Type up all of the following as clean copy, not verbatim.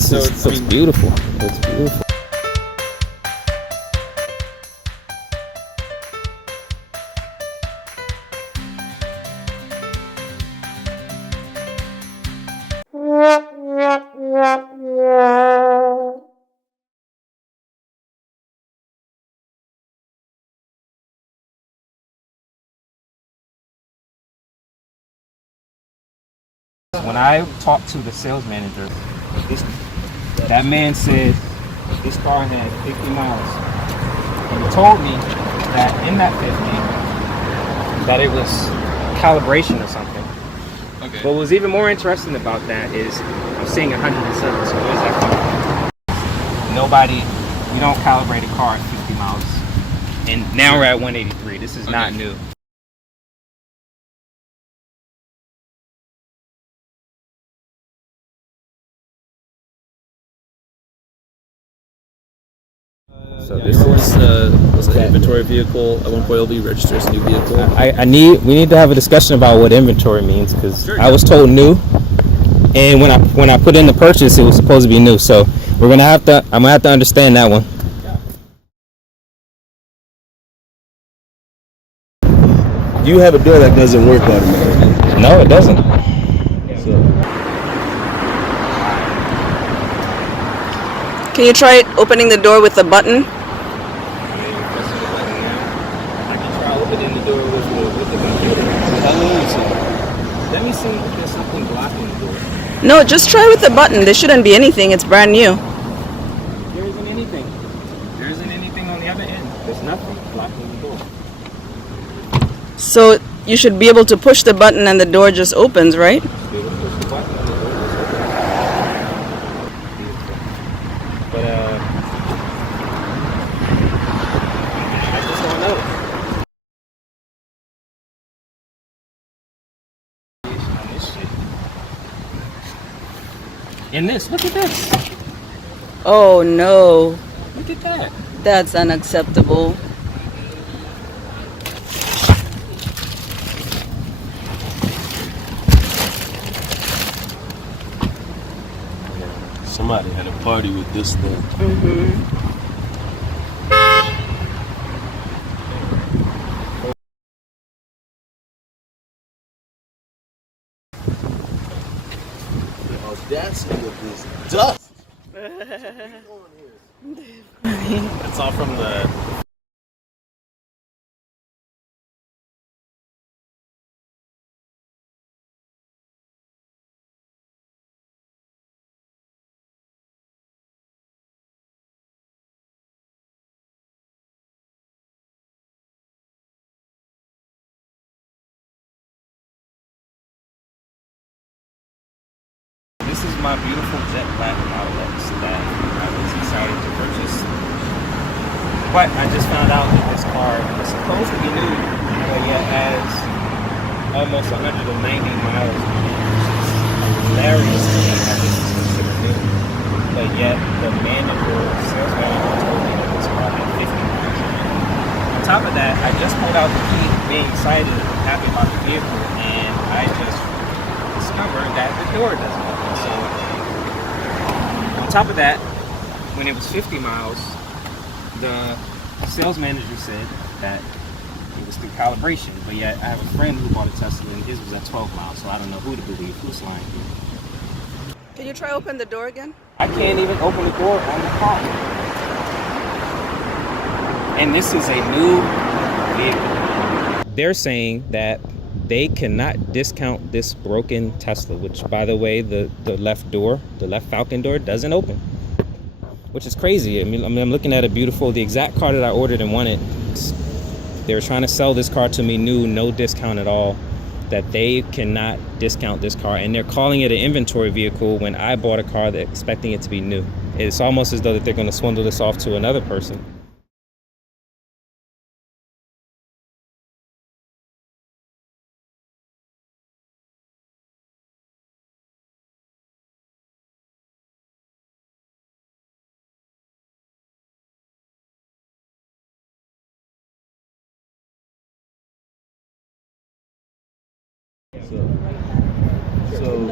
This looks beautiful. It's beautiful. When I talked to the sales manager, that man said this car had 50 miles. And he told me that in that 50, that it was calibration or something. Okay. What was even more interesting about that is I'm seeing 107. So where's that coming from? Nobody, you don't calibrate a car at 50 miles. And now we're at 183. This is not new. So this was an inventory vehicle. At one point, it'll be registered as a new vehicle. We need to have a discussion about what inventory means, because I was told new, and when I put in the purchase, it was supposed to be new. So I'm gonna have to understand that one. You have a door that doesn't work automatically. No, it doesn't. Can you try opening the door with the button? I can try opening the door with the computer. Let me see if there's something blocking the door. No, just try with the button. There shouldn't be anything. It's brand new. There isn't anything. There isn't anything on the other end. There's nothing blocking the door. So you should be able to push the button and the door just opens, right? But I just don't know. And this, look at this. Oh no. Look at that. That's unacceptable. Somebody had a party with this thing. Mm-hmm. Audacity of this dust. It's all from the. This is my beautiful jet black Model X that I was excited to purchase. But I just found out that this car is supposed to be new, but yet has almost 190 miles on it, which is hilarious to me that this is considered new. But yet the sales manager told me that this car had 50 miles on it. On top of that, I just pulled out the key, being excited and happy about the vehicle, and I just discovered that the door doesn't open. So on top of that, when it was 50 miles, the sales manager said that it was through calibration, but yet I have a friend who bought a Tesla and his was at 12 miles, so I don't know who to believe, who's lying here. Can you try open the door again? I can't even open the door on the car. And this is a new vehicle. They're saying that they cannot discount this broken Tesla, which, by the way, the left door, the left Falcon door, doesn't open, which is crazy. I mean, I'm looking at the exact car that I ordered and wanted. They were trying to sell this car to me new, no discount at all, that they cannot discount this car, and they're calling it an inventory vehicle when I bought a car expecting it to be new. It's almost as though that they're going to swindle this off to another person.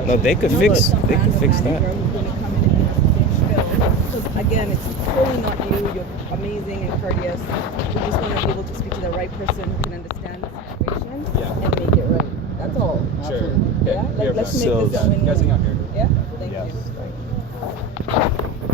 No, they could fix that. again, it's totally not you. You're amazing and courteous. We just want to be able to speak to the right person who can understand the situation Yeah. and make it right. That's all. Sure. Yeah. Here, Let's bud. make this a win-win. You guys hang out here.